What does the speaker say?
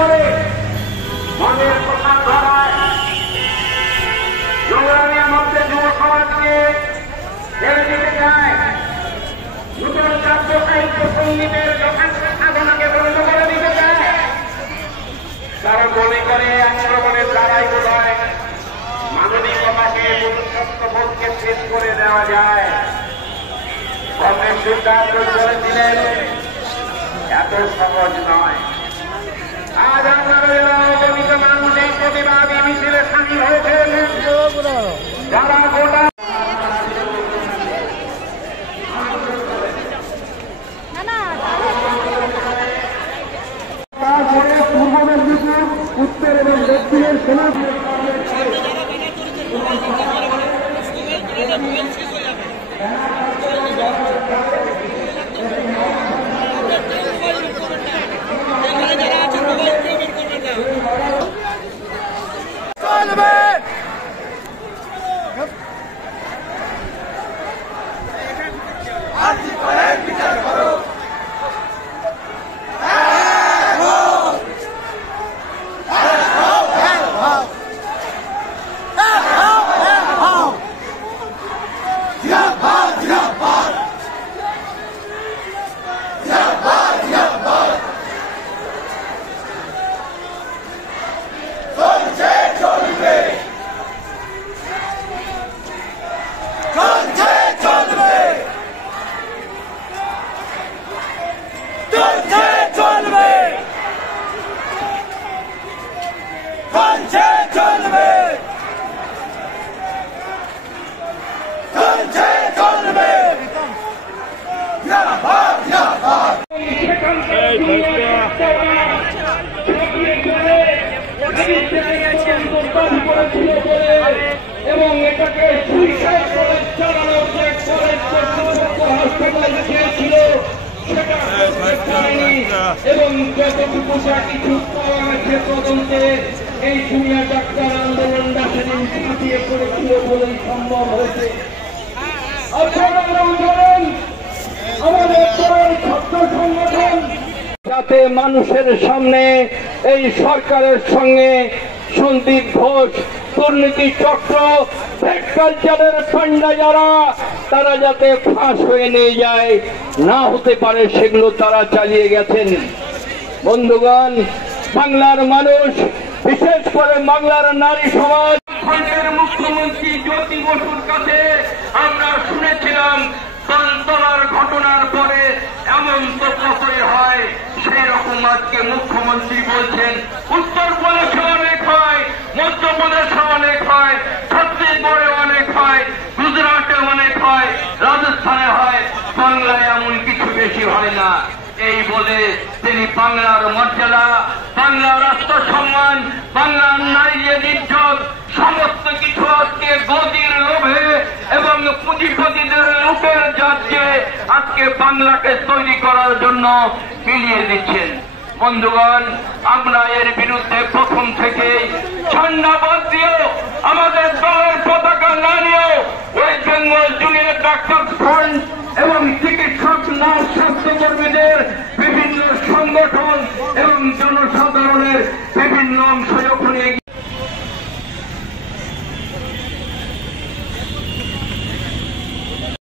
করে মনের কথা ধরায় নোংরামের মধ্যে যুব সমাজকে ছেড়ে দিতে চায়। নতুন জাতীয় সাহিত্য সঙ্গীতের সাধনাকে বন্ধ করে দিতে চায়। তারা মনে করে আক্রমণের দ্বারাই বোধ হয় মানবিকতাকে মনুষ্যত্ববোধকে শেষ করে দেওয়া যায়। কংগ্রেস সিদ্ধান্ত করেছিলেন এত সহজ নয়। আজ আপনারা অগণিত মানুষ এই প্রতিবাদী মিছিলে সামিল হয়েছেন। যারা গোটা তারপরে পূর্ব মেদিনীপুর, উত্তর এবং দক্ষিণের সেনা এবং এটাকে সুইসাইড করে চালানোর যে হাসপাতাল দিয়েছিল সেটা হয়নি। এবং যতটুকু যা কিছু পাওয়া গেছে তদন্তে এই জুনিয়র ডাক্তার আন্দোলনটা সেদিন পিছিয়ে পড়েছিল বলেই সম্ভব হয়েছে। আপনারা ধরেন আমাদের ছাত্র সংগঠন যাতে মানুষের সামনে এই সরকারের সঙ্গে সন্দীপ ঘোষ, দুর্নীতি চক্র, কালচারের ফান্ডা যারা তারা যাতে ফাঁস হয়ে নিয়ে যায় না হতে পারে সেগুলো তারা চালিয়ে গেছেন। বন্ধুগণ, বাংলার মানুষ, বিশেষ করে বাংলার নারী সমাজ, মুখ্যমন্ত্রী জ্যোতি বসুর কাছে আমরা শুনেছিলাম তলার ঘটনার পরে এমন তথ্য হয়, সেই রকম আজকে মুখ্যমন্ত্রী বলছেন উত্তরপ্রদেশে অনেক হয়, মধ্যপ্রদেশে অনেক হয়, ছত্তিশগড়ে অনেক হয়, গুজরাটে অনেক হয়, রাজস্থানে হয়, বাংলায় এমন কিছু বেশি হয় না। এই বলে তিনি বাংলার মর্যাদা, বাংলার রাষ্ট্র সম্মান, বাংলার নারীদের ইজ্জত সমস্ত কিছু আজকে গদির লোভে এবং পুঁজিপতিদের লোকের যাচ্ছে আজকে বাংলাকে তৈরি করার জন্য মিলিয়ে দিচ্ছেন। বন্ধুগণ, আমরা এর বিরুদ্ধে প্রথম থেকে ঝান্ডা বাদ দিয়েও আমাদের দলের পতাকা না নিয়েও West Bengal junior doctor front এবং চিকিৎসক, নার্স, স্বাস্থ্যকর্মীদের বিভিন্ন সংগঠন এবং জনসাধারণের বিভিন্ন অংশ যখন